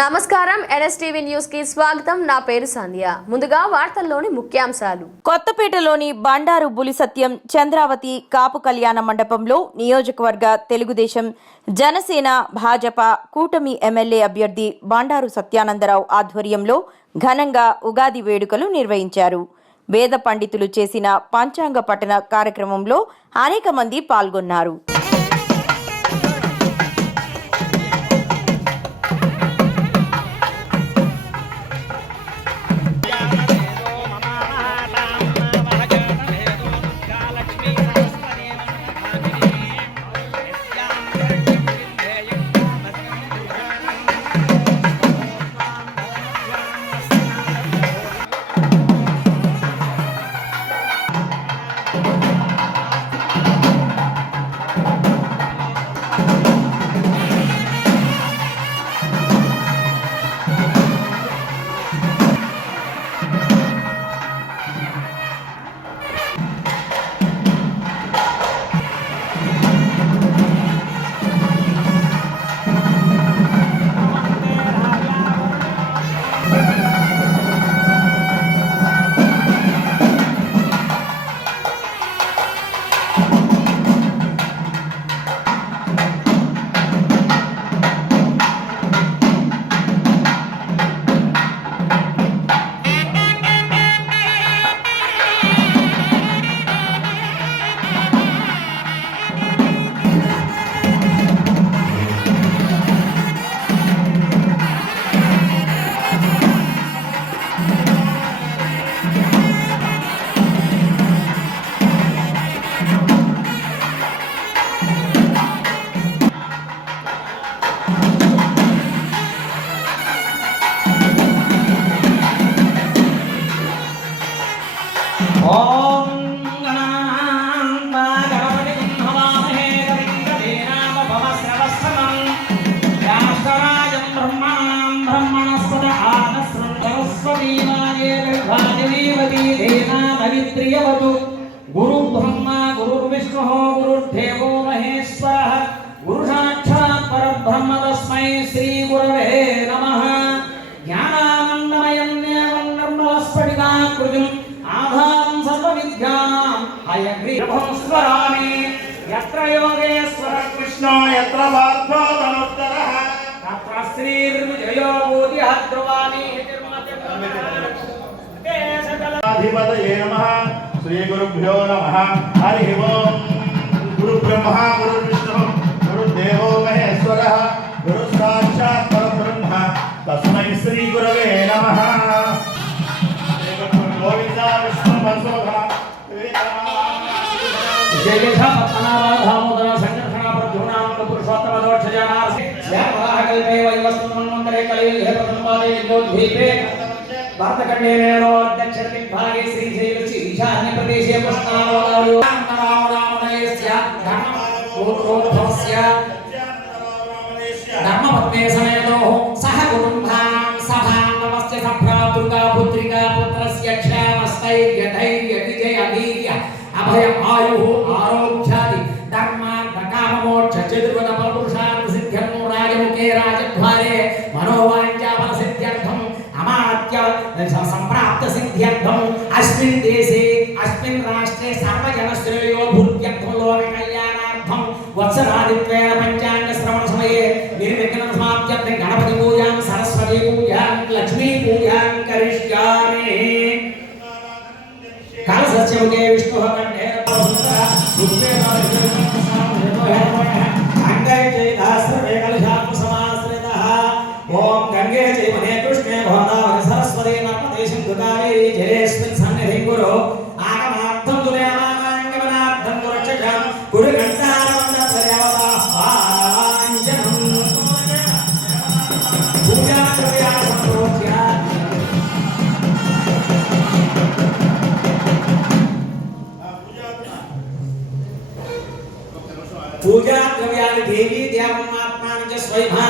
నమస్కారం ఎన్ఎస్టీవీ న్యూస్కి స్వాగతం. నా పేరు సంధ్య. ముందుగా వార్తల్లోని ముఖ్యాంశాలు. కొత్తపేటలోని బండారు బులి సత్యం చంద్రావతి కాపు కళ్యాణ మండపంలో నియోజకవర్గ తెలుగుదేశం జనసేన భాజపా కూటమి ఎమ్మెల్యే అభ్యర్థి బండారు సత్యానందరావు ఆధ్వర్యంలో ఘనంగా ఉగాది వేడుకలు నిర్వహించారు. వేద పండితులు చేసిన పంచాంగ పఠన కార్యక్రమంలో అనేక మంది పాల్గొన్నారు. వర్ధమానే గర్భానిదేవతి దేనామవిత్రియవతు గురు బ్రహ్మ గురుర్విష్ణు గురుర్దేవో మహేశ్వర. గురు సాక్షాత్ పరబ్రహ్మ తస్మై శ్రీ గురవే నమ. జ్ఞానానందమయం దేవం బ్రహ్మస్ఫటికాకృతిం ఆధారం సర్వవిద్యానాం హయగ్రీవస్వరామి యత్ర యోగేశ్వర కృష్ణో యత్ర श्रीगणाधिपतये नमः। श्रीगुरुभ्यो नमः। हरिः ओम्। गुरुब्रह्मा गुरुविष्णुः गुरुदेवो महेश्वरः गुरुसाक्षात् परब्रह्म। तस्मै श्रीगुरवे नमः। गोविन्दा विष्णुमसोभा जयधामोदर सङ्कर्षणाप्रद्युनां पुरुषोत्तमदोक्षजानाः कल्पे योद्धीपे वार्तकण्डेनो दक्षिण दिग्भागे श्री जयलुचि ईशान्य प्रदेशे पुष्णावलायो नमो रामनयस्य धर्मोत्रोद्धस्य धर्मपत्ने समेतो सह कुटुम्भां सभां नमस्ते सम्भ्रातृका पुत्रिका पुत्रस्य क्षामस्थैर्यधैर्य विजय वीर्य अभय आयुः आरोग्यादि धर्मान् काममोक्ष चतुर्वद परपुरुषान् सिद्ध्यं राजमुखे राजध्वा बुद्ध्यर्थम अस्मिन् देशे अस्मिन् राष्ट्रे सर्वजनश्रेयो भूत्यर्थम लोककल्याणार्थम वत्सरादित्वेन पञ्च कृतारे जलेस्मिन् सन्निधिं गुरो आगमार्थं तुलयामाङ्गमनार्थं गुरक्षजं गुरुघण्टारवन्दत्रयावताञ्जनं पूजाकृया सम्प्रोच्य पूजा द्रव्याणि देवी देवमात्मानं च स्वयं